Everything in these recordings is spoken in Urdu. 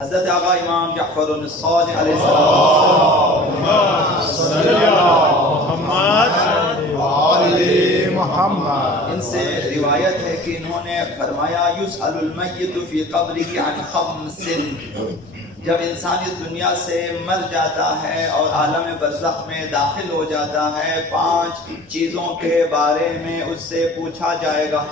حضرت آقا امام جعفر الصادق علیہ السلام ان سے روایت ہے کہ انہوں نے فرمایا یسأل المیت فی قبرہ عن خمس، جب انسان اس دنیا سے مر جاتا ہے اور عالم برزخ میں داخل ہو جاتا ہے 5 چیزوں کے بارے میں اس سے پوچھا جائے گا،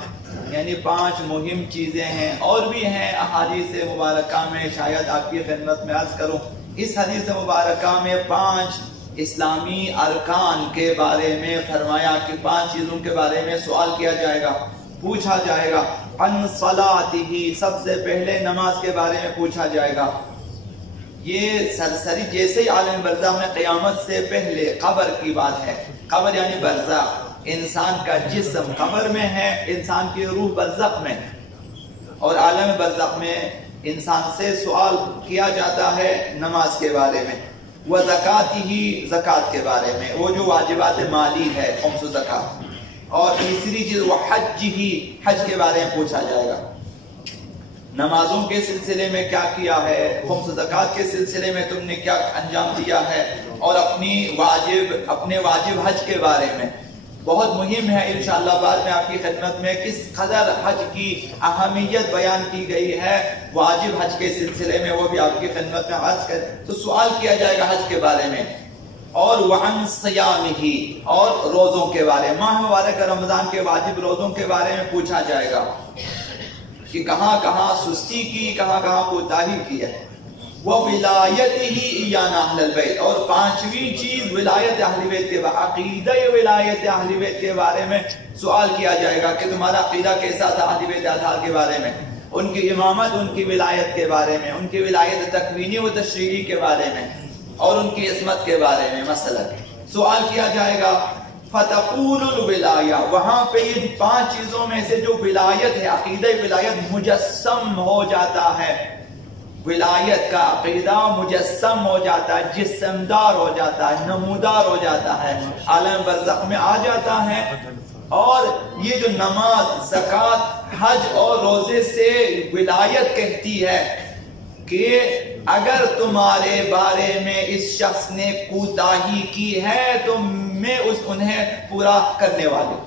یعنی 5 مہم چیزیں ہیں، اور بھی ہیں احادیث مبارکہ میں، شاید آپ کی خدمت میں عرض کروں۔ اس حدیث مبارکہ میں 5 اسلامی ارکان کے بارے میں فرمایا کہ 5 چیزوں کے بارے میں سوال کیا جائے گا، پوچھا جائے گا۔ عن صلاتہ، سب سے پہلے نماز کے بارے میں پوچھا جائے گا۔ یہ سرسری جیسے ہی عالم برزخ میں قیامت سے پہلے قبر کی بات ہے، قبر یعنی برزخ، انسان کا جسم قبر میں ہے، انسان کی روح برزخ میں، اور عالم برزخ میں انسان سے سوال کیا جاتا ہے نماز کے بارے میں، وَزَكَاتِهِ، زکوٰۃ کے بارے میں، وہ جو واجبات مالی ہے، خمس و زکوٰۃ، اور تیسری چیز وَحَجِّهِ، حج کے بارے میں پوچھا جائے گا، نمازوں کے سلسلے میں کیا کیا ہے، خمس و زکوٰۃ کے سلسلے میں تم نے کیا انجام دیا ہے، اور اپنے واجب حج کے بارے میں۔ بہت مہم ہے، انشاءاللہ بعد میں آپ کی خدمت میں کس قدر حج کی اہمیت بیان کی گئی ہے واجب حج کے سلسلے میں، وہ بھی آپ کی خدمت میں عرض کر، تو سوال کیا جائے گا حج کے بارے میں۔ اور وعن صیامہ، اور روزوں کے بارے میں، ماہ مبارک رمضان کے واجب روزوں کے بارے میں پوچھا جائے گا کہ کہاں کہاں سستی کی، کہاں کہاں کوتاہی کی ہے۔ وَوِلَایَتِهِ إِيَّانَا أَهْلَ الْبَيْتِ، اور 5ویں چیز ولایت اہل بیت کے بارے، عقیدہ ولایت اہل بیت کے بارے میں سوال کیا جائے گا کہ تمہارا عقیدہ کیسا تھا اہل بیت اطہار کے بارے میں، ان کی امامت، ان کی ولایت کے بارے میں، ان کی ولایت تکوینی و تشریعی کے بارے میں، اور ان کی عصمت کے بارے میں مثلا سوال کیا جائے گا۔ فَتَقُولُ الْوِلَایَةُ، وہاں پہ یہ 5 چیزوں میں سے جو ولایت ہے، عقیدہ ولایت مجسم ہو جاتا ہے، ولایت کا عقیدہ مجسم ہو جاتا ہے، جسمدار ہو جاتا ہے، نمودار ہو جاتا ہے، عالم برزخ میں آ جاتا ہے۔ اور یہ جو نماز، زکوٰۃ، حج اور روزے سے ولایت کہتی ہے کہ اگر تمہارے بارے میں اس شخص نے کوتاہی کی ہے تو میں انہیں پورا کرنے والی،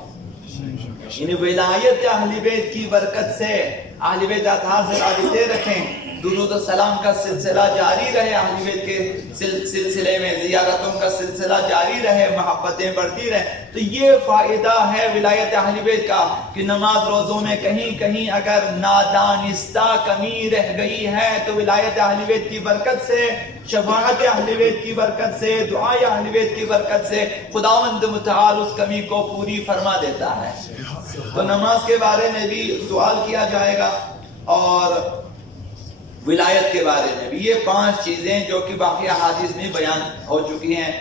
یعنی ولایت اہل بیت کی برکت سے اہل بیت اطہار سے رابطے رکھیں، درود و سلام کا سلسلہ جاری رہے، اہل بیت کے سلسلے میں زیارتوں کا سلسلہ جاری رہے، محبتیں بڑھتی رہیں، تو یہ فائدہ ہے ولایت اہل بیت کا کہ نماز روزوں میں کہیں کہیں اگر نادانستہ کمی رہ گئی ہے تو ولایت اہل بیت کی برکت سے، شفاعت اہل بیت کی برکت سے، دعائے اہل بیت کی برکت سے خداوند متعال اس کمی کو پوری فرما دیتا ہے۔ تو نماز کے بارے میں بھی سوال کیا جائے گا، اور ولایت کے بارے میں بھی، یہ 5 چیزیں جو کہ باقی احادیث میں بیان ہو چکی ہیں۔